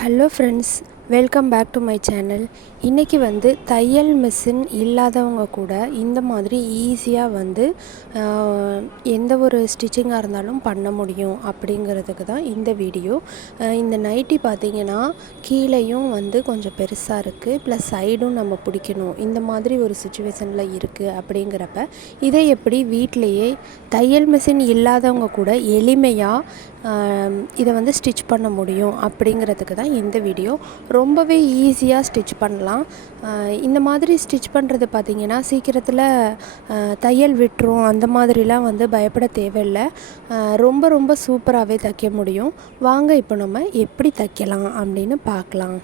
Hello friends, welcome back to my channel. இன்றைக்கி தையல் machine இல்லாதவங்க கூட இந்த மாதிரி ஈஸியாக எந்த ஒரு ஸ்டிச்சிங்காக இருந்தாலும் பண்ண முடியும் அப்படிங்கிறதுக்கு தான் இந்த வீடியோ. இந்த நைட்டி பார்த்திங்கன்னா கீழேயும் கொஞ்சம் பெருசாக இருக்குது, ப்ளஸ் சைடும் நம்ம பிடிக்கணும், இந்த மாதிரி ஒரு சுச்சுவேஷனில் இருக்குது. அப்படிங்கிறப்ப இதை எப்படி வீட்டிலையே தையல் மிஷின் இல்லாதவங்க கூட எளிமையாக இதை ஸ்டிச் பண்ண முடியும் அப்படிங்கிறதுக்கு தான் இந்த வீடியோ. ரொம்பவே ஈஸியாக ஸ்டிச் பண்ணலாம். இந்த மாதிரி ஸ்டிச் பண்ணுறது பார்த்திங்கன்னா சீக்கிரத்தில் தையல் விட்டுரும், அந்த மாதிரிலாம் பயப்பட தேவையில்லை. ரொம்ப ரொம்ப சூப்பராகவே தைக்க முடியும். வாங்க இப்போ நம்ம எப்படி தைக்கலாம் அப்படின்னு பார்க்கலாம்.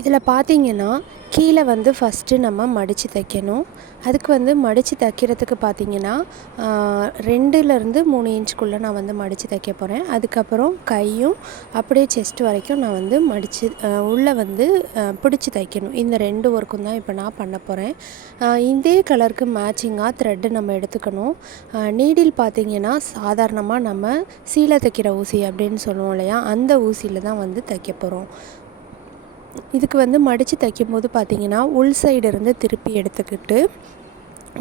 இதில் பார்த்திங்கன்னா கீழே ஃபஸ்ட்டு நம்ம மடித்து தைக்கணும். அதுக்கு மடித்து தைக்கிறதுக்கு பார்த்திங்கன்னா 2லேருந்து 3 இன்ச்சுக்குள்ளே நான் மடித்து தைக்க போகிறேன். அதுக்கப்புறம் கையும் அப்படியே செஸ்ட் வரைக்கும் நான் மடித்து உள்ளே பிடிச்சி தைக்கணும். இந்த 2 ஒர்க்கும் தான் இப்போ நான் பண்ண போகிறேன். இதே கலருக்கு மேட்சிங்காக த்ரெட்டு நம்ம எடுத்துக்கணும். நீடில் பார்த்திங்கன்னா சாதாரணமாக நம்ம சீலை தைக்கிற ஊசி அப்படின்னு சொல்லுவோம் இல்லையா, அந்த ஊசியில் தான் தைக்க போகிறோம். இதுக்கு மடித்து தைக்கும்போது பார்த்திங்கன்னா உள் சைடு இருந்து திருப்பி எடுத்துக்கிட்டு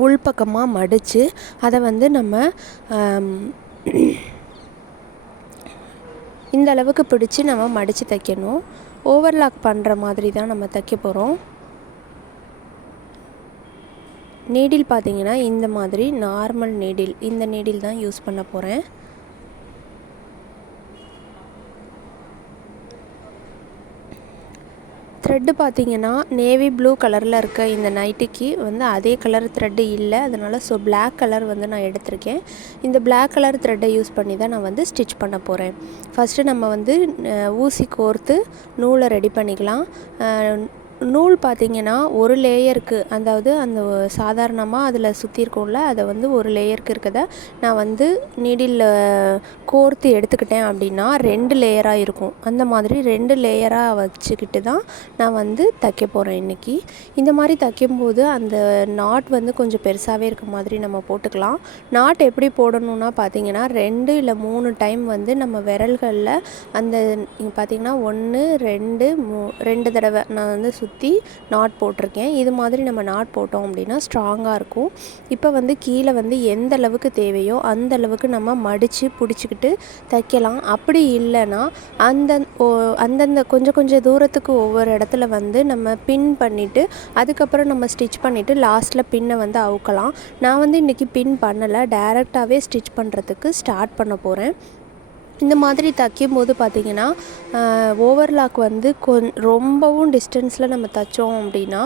உள்பக்கமாக மடித்து அதை நம்ம இந்த அளவுக்கு பிடிச்சி நம்ம மடித்து தைக்கணும். ஓவர்லாக் பண்ணுற மாதிரி தான் நம்ம தைக்க போகிறோம். நீடில் பார்த்திங்கன்னா இந்த மாதிரி நார்மல் நீடில், இந்த நீடில் தான் யூஸ் பண்ண போகிறேன். த்ரெட்டு பார்த்திங்கன்னா நேவி ப்ளூ கலரில் இருக்க இந்த நைட்டிக்கு அதே கலர் த்ரெட்டு இல்லை, அதனால் பிளாக் கலர் நான் எடுத்திருக்கேன். இந்த பிளாக் கலர் த்ரெட்டை யூஸ் பண்ணி தான் நான் ஸ்டிச் பண்ண போகிறேன். ஃபஸ்ட்டு நம்ம ஊசி கோர்த்து நூலை ரெடி பண்ணிக்கலாம். நூல் பார்த்திங்கன்னா ஒரு லேயருக்கு, அதாவது அந்த சாதாரணமாக அதில் சுற்றிருக்கோம்ல, அதை ஒரு லேயருக்கு இருக்கதை நான் நீடில் கோர்த்து எடுத்துக்கிட்டேன் அப்படின்னா 2 லேயராக இருக்கும். அந்த மாதிரி 2 லேயராக வச்சுக்கிட்டு தான் நான் தைக்க போகிறேன் இன்றைக்கி. இந்த மாதிரி தைக்கும்போது அந்த நாட் கொஞ்சம் பெருசாகவே இருக்க மாதிரி நம்ம போட்டுக்கலாம். நாட் எப்படி போடணுன்னா பார்த்திங்கன்னா 2 இல்லை 3 டைம் நம்ம விரல்களில் அந்த பார்த்திங்கன்னா 1 2 2 தடவை நான் சுற்றி நாட் போட்டிருக்கேன். இது மாதிரி நம்ம நாட் போட்டோம் அப்படின்னா ஸ்ட்ராங்காக இருக்கும். இப்போ கீழே எந்த அளவுக்கு தேவையோ அந்த அளவுக்கு நம்ம மடித்து பிடிச்சிக்கிட்டு தைக்கலாம். அப்படி இல்லைன்னா அந்தந்த கொஞ்சம் தூரத்துக்கு ஒவ்வொரு இடத்துல நம்ம பின் பண்ணிவிட்டு அதுக்கப்புறம் நம்ம ஸ்டிச் பண்ணிவிட்டு லாஸ்ட்டில் பின்னை அவுக்கலாம். நான் இன்றைக்கி பின் பண்ணலை, டைரெக்டாகவே ஸ்டிச் பண்ணுறதுக்கு ஸ்டார்ட் பண்ண போகிறேன். இந்த மாதிரி தைக்கும்போது பார்த்திங்கன்னா ஓவர்லாக் ரொம்பவும் டிஸ்டன்ஸில் நம்ம தைச்சோம் அப்படின்னா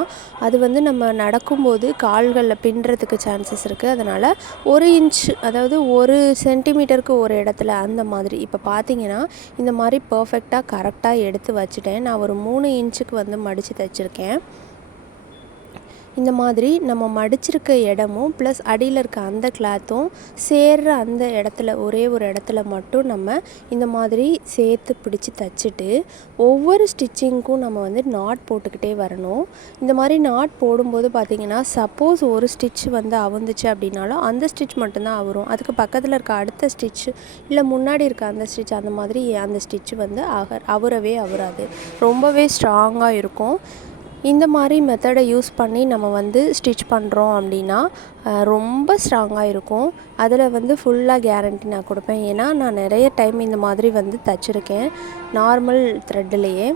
அது நம்ம நடக்கும்போது கால்களில் பின்னுறதுக்கு சான்சஸ் இருக்குது. அதனால் 1 இன்ச், அதாவது 1 சென்டிமீட்டருக்கு ஒரு இடத்துல அந்த மாதிரி. இப்போ பார்த்திங்கன்னா இந்த மாதிரி பர்ஃபெக்டாக கரெக்டாக எடுத்து வச்சுட்டேன். நான் ஒரு 3 இன்ச்சுக்கு மடித்து தைச்சிருக்கேன். இந்த மாதிரி நம்ம மடிச்சிருக்க இடமும் ப்ளஸ் அடியில் இருக்க அந்த கிளாத்தும் சேர்ற அந்த இடத்துல ஒரே ஒரு இடத்துல மட்டும் நம்ம இந்த மாதிரி சேர்த்து பிடிச்சி தைச்சிட்டு ஒவ்வொரு ஸ்டிச்சிங்க்கும் நம்ம நாட் போட்டுக்கிட்டே வரணும். இந்த மாதிரி நாட் போடும்போது பார்த்திங்கன்னா சப்போஸ் ஒரு ஸ்டிச் அவுந்துச்சு அப்படின்னாலும் அந்த ஸ்டிச் மட்டும்தான் அவரும், அதுக்கு பக்கத்தில் இருக்க அடுத்த ஸ்டிச்சு இல்லை முன்னாடி இருக்க அந்த ஸ்டிச், அந்த மாதிரி அந்த ஸ்டிச்சு அவராது, ரொம்பவே ஸ்ட்ராங்காக இருக்கும். இந்த மாதிரி மெத்தடை யூஸ் பண்ணி நம்ம ஸ்டிச் பண்ணுறோம் அப்படின்னா ரொம்ப ஸ்ட்ராங்காக இருக்கும். அதில் ஃபுல்லாக கேரண்டி நான் கொடுப்பேன். ஏன்னா நான் நிறைய டைம் இந்த மாதிரி தைச்சிருக்கேன் நார்மல் த்ரெட்லேயே,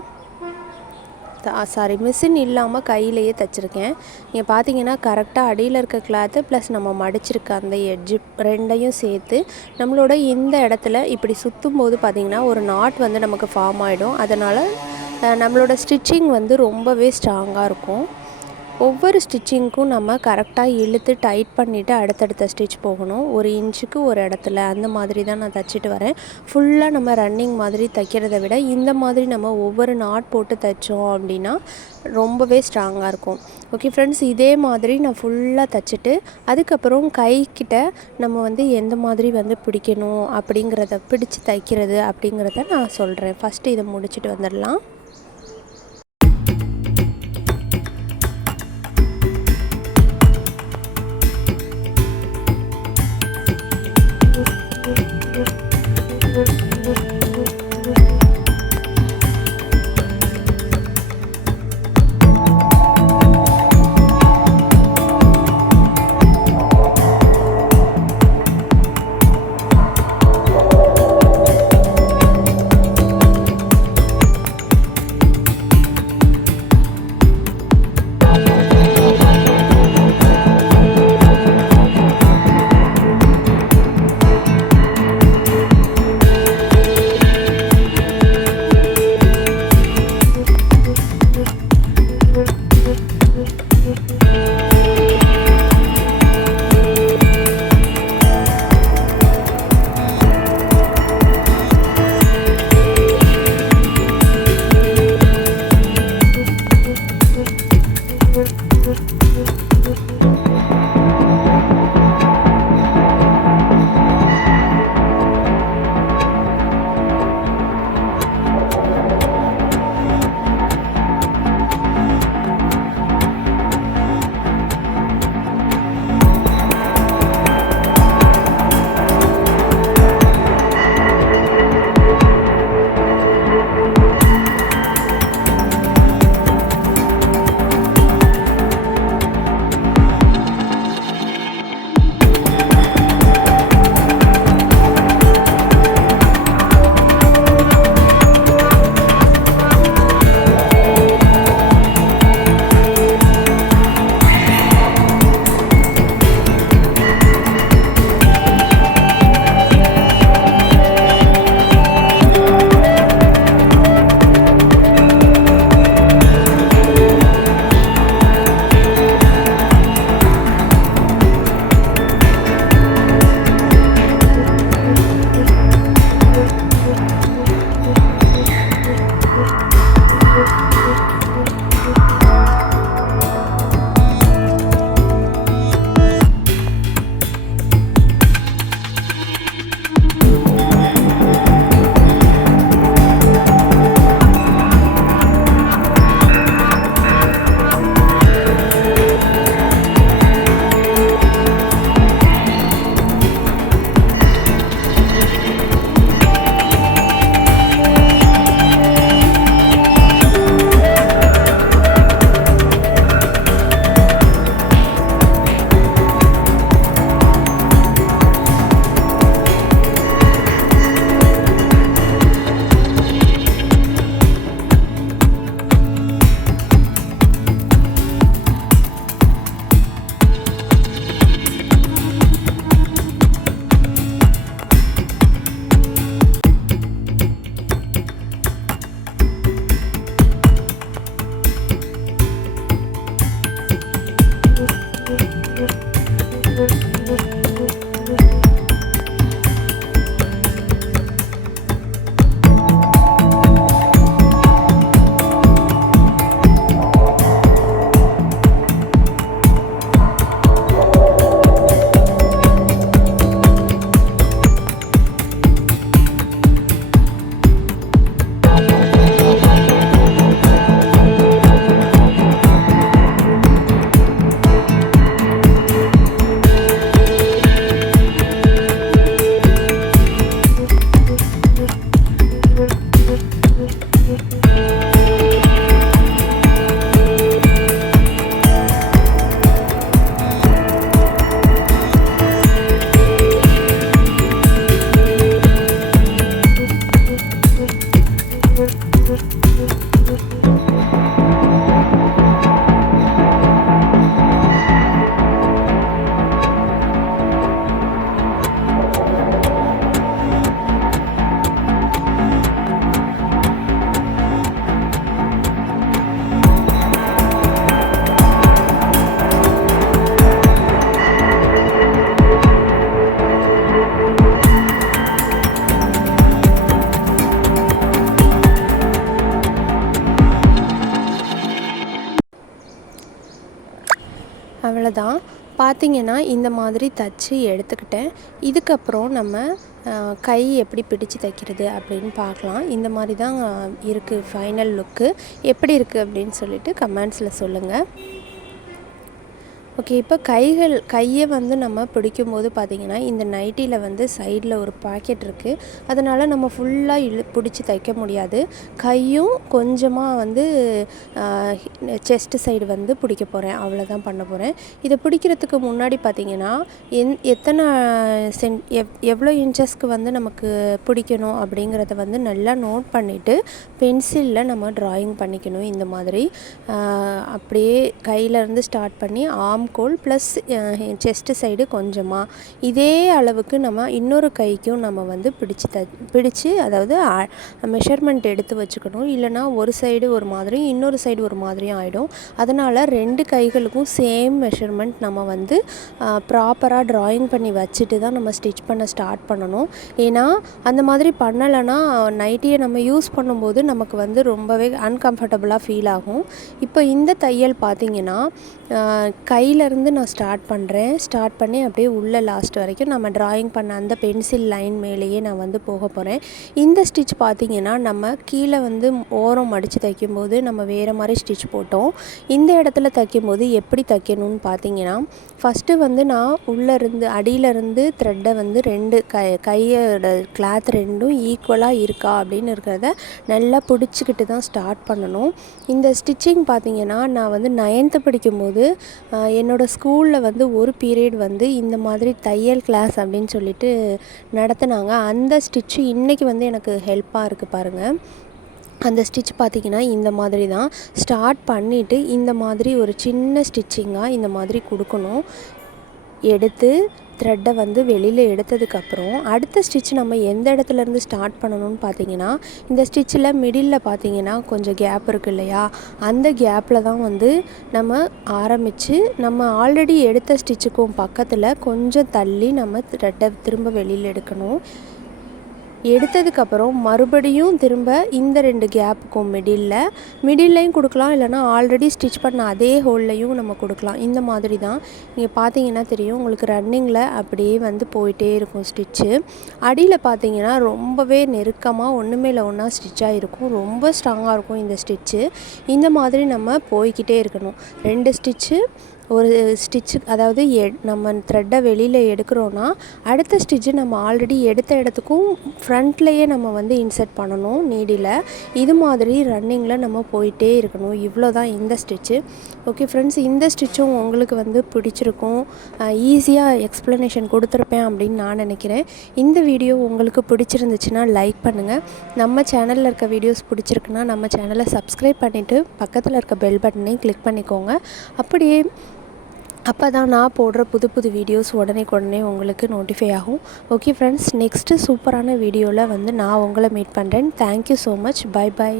மிஷின் இல்லாமல் கையிலையே தைச்சிருக்கேன். நீங்கள் பார்த்தீங்கன்னா கரெக்டாக அடியில் இருக்க கிளாத்து ப்ளஸ் நம்ம மடிச்சிருக்க அந்த எட்ஜு 2யும் சேர்த்து நம்மளோட இந்த இடத்துல இப்படி சுற்றும் போது பார்த்திங்கன்னா ஒரு நாட் நமக்கு ஃபார்ம் ஆகிடும். அதனால் நம்மளோட ஸ்டிச்சிங் ரொம்பவே ஸ்ட்ராங்காக இருக்கும். ஒவ்வொரு ஸ்டிச்சிங்க்கும் நம்ம கரெக்டாக இழுத்து டைட் பண்ணிவிட்டு அடுத்தடுத்த ஸ்டிச் போகணும். 1 இன்ச்சுக்கு ஒரு இடத்துல அந்த மாதிரி தான் நான் தைச்சிட்டு வரேன். ஃபுல்லாக நம்ம ரன்னிங் மாதிரி தைக்கிறத விட இந்த மாதிரி நம்ம ஒவ்வொரு நாட் போட்டு தைச்சோம் அப்படின்னா ரொம்பவே ஸ்ட்ராங்காக இருக்கும். ஓகே ஃப்ரெண்ட்ஸ், இதே மாதிரி நான் ஃபுல்லாக தைச்சிட்டு அதுக்கப்புறம் கைக்கிட்ட நம்ம எந்த மாதிரி பிடிக்கணும் அப்படிங்கிறத பிடிச்சி தைக்கிறது அப்படிங்கிறத நான் சொல்கிறேன். ஃபஸ்ட்டு இதை முடிச்சுட்டு வந்துடலாம். அவ்வளோதான். பார்த்திங்கன்னா இந்த மாதிரி தச்சு எடுத்துக்கிட்டேன். இதுக்கப்புறம் நம்ம கை எப்படி பிடிச்சு தைக்கிறது அப்படின்னு பார்க்கலாம். இந்த மாதிரி தான் இருக்குது ஃபைனல் லுக்கு. எப்படி இருக்குது அப்படின்னு சொல்லிட்டு கமெண்ட்ஸில் சொல்லுங்கள். ஓகே, இப்போ கையை வந்து நம்ம பிடிக்கும்போது பார்த்திங்கன்னா இந்த நைட்டியில் வந்து சைடில் ஒரு பாக்கெட் இருக்குது. அதனால் நம்ம ஃபுல்லாக பிடிச்சி தைக்க முடியாது. கையும் கொஞ்சமாக வந்து செஸ்ட்டு சைடு வந்து பிடிக்க போகிறேன், அவ்வளோதான் பண்ண போகிறேன். இதை பிடிக்கிறதுக்கு முன்னாடி பார்த்திங்கன்னா எத்தனை எவ்வளோ இன்ச்சஸ்க்கு வந்து நமக்கு பிடிக்கணும் அப்படிங்கிறத வந்து நல்லா நோட் பண்ணிவிட்டு பென்சிலில் நம்ம ட்ராயிங் பண்ணிக்கணும். இந்த மாதிரி அப்படியே கையிலேருந்து ஸ்டார்ட் பண்ணி கோல் ப்ளஸ் செஸ்ட்டு சைடு கொஞ்சமாக இதே அளவுக்கு நம்ம இன்னொரு கைக்கும் நம்ம வந்து பிடிச்சு அதாவது மெஷர்மெண்ட் எடுத்து வச்சுக்கணும். இல்லைனா ஒரு சைடு ஒரு மாதிரி இன்னொரு சைடு ஒரு மாதிரியும் ஆகிடும். அதனால் 2 கைகளுக்கும் சேம் மெஷர்மெண்ட் நம்ம வந்து ப்ராப்பராக ட்ராயிங் பண்ணி வச்சுட்டு தான் நம்ம ஸ்டிச் பண்ண ஸ்டார்ட் பண்ணணும். ஏன்னா அந்த மாதிரி பண்ணலைன்னா நைட்டியை நம்ம யூஸ் பண்ணும்போது நமக்கு வந்து ரொம்பவே அன்கம்ஃபர்டபுளாக ஃபீல் ஆகும். இப்போ இந்த தையல் பார்த்திங்கன்னா கையில் கீழேருந்து நான் ஸ்டார்ட் பண்ணி அப்படியே உள்ள லாஸ்ட் வரைக்கும் நம்ம ட்ராயிங் பண்ண அந்த பென்சில் லைன் மேலேயே நான் வந்து போக போகிறேன். இந்த ஸ்டிச் பார்த்திங்கன்னா நம்ம கீழே வந்து ஓரம் மடித்து தைக்கும்போது நம்ம வேறு மாதிரி ஸ்டிச் போட்டோம். இந்த இடத்துல தைக்கும்போது எப்படி தைக்கணும்னு பார்த்திங்கன்னா, ஃபஸ்ட்டு வந்து நான் உள்ளேருந்து அடியிலேருந்து த்ரெட்டை வந்து ரெண்டு கையோட கிளாத் ரெண்டும் ஈக்குவலாக இருக்கா அப்படின்னு இருக்கிறத நல்லா பிடிச்சிக்கிட்டு தான் ஸ்டார்ட் பண்ணணும். இந்த ஸ்டிச்சிங் பார்த்திங்கன்னா நான் வந்து 9th படிக்கும்போது என்னோடய ஸ்கூலில் வந்து ஒரு பீரியட் வந்து இந்த மாதிரி தையல் கிளாஸ் அப்படின்னு சொல்லிட்டு நடத்துனாங்க. அந்த ஸ்டிச்சு இன்றைக்கி வந்து எனக்கு ஹெல்ப்பாக இருக்குது பாருங்கள். அந்த ஸ்டிச் பார்த்திங்கன்னா இந்த மாதிரி தான் ஸ்டார்ட் பண்ணிவிட்டு இந்த மாதிரி ஒரு சின்ன ஸ்டிச்சிங்காக இந்த மாதிரி கொடுக்கணும். எடுத்து த்ரெட்டை வந்து வெளியில் எடுத்ததுக்கப்புறம் அடுத்த ஸ்டிச் நம்ம எந்த இடத்துலேருந்து ஸ்டார்ட் பண்ணணும்னு பார்த்திங்கன்னா, இந்த ஸ்டிச்சில் மிடில் பார்த்திங்கன்னா கொஞ்சம் கேப் இருக்குது இல்லையா, அந்த கேப்பில் தான் வந்து நம்ம ஆரம்பித்து நம்ம ஆல்ரெடி எடுத்த ஸ்டிச்சுக்கும் பக்கத்தில் கொஞ்சம் தள்ளி நம்ம த்ரெட்டை திரும்ப வெளியில் எடுக்கணும். எடுத்ததுக்கப்புறம் மறுபடியும் திரும்ப இந்த 2 கேப்புக்கும் மிடில்லையும் கொடுக்கலாம், இல்லைனா ஆல்ரெடி ஸ்டிச் பண்ண அதே ஹோல்லையும் நம்ம கொடுக்கலாம். இந்த மாதிரி தான் இங்கே பார்த்தீங்கன்னா தெரியும் உங்களுக்கு ரன்னிங்கில் அப்படியே வந்து போயிட்டே இருக்கும் ஸ்டிச்சு. அடியில் பார்த்தீங்கன்னா ரொம்பவே நெருக்கமாக ஒன்று மேலே ஒன்றா ஸ்டிச்சாக இருக்கும். ரொம்ப ஸ்ட்ராங்காக இருக்கும் இந்த ஸ்டிச்சு. இந்த மாதிரி நம்ம போய்கிட்டே இருக்கணும். 2 ஸ்டிச்சு ஒரு ஸ்டிச்சு, அதாவது நம்ம த்ரெட்டை வெளியில் எடுக்கிறோன்னா அடுத்த ஸ்டிச்சு நம்ம ஆல்ரெடி எடுத்த இடத்துக்கும் ஃப்ரண்ட்லேயே நம்ம வந்து இன்சர்ட் பண்ணணும் நீடில். இது மாதிரி ரன்னிங்கில் நம்ம போயிட்டே இருக்கணும். இவ்வளோ தான் இந்த ஸ்டிச்சு. ஓகே ஃப்ரெண்ட்ஸ், இந்த ஸ்டிச்சும் உங்களுக்கு வந்து பிடிச்சிருக்கும், ஈஸியாக எக்ஸ்ப்ளனேஷன் கொடுத்துருப்பேன் அப்படின்னு நான் நினைக்கிறேன். இந்த வீடியோ உங்களுக்கு பிடிச்சிருந்துச்சுன்னா லைக் பண்ணுங்கள். நம்ம சேனலில் இருக்க வீடியோஸ் பிடிச்சிருக்குன்னா நம்ம சேனலை சப்ஸ்கிரைப் பண்ணிவிட்டு பக்கத்தில் இருக்க பெல் பட்டனையும் கிளிக் பண்ணிக்கோங்க. அப்படியே அப்போ தான் நான் போடுற புது வீடியோஸ் உடனே உங்களுக்கு நோட்டிஃபை ஆகும். ஓகே ஃப்ரெண்ட்ஸ், நெக்ஸ்ட்டு சூப்பரான வீடியோவில் வந்து நான் உங்களை மீட் பண்ணுறேன். Thank you so much. பை.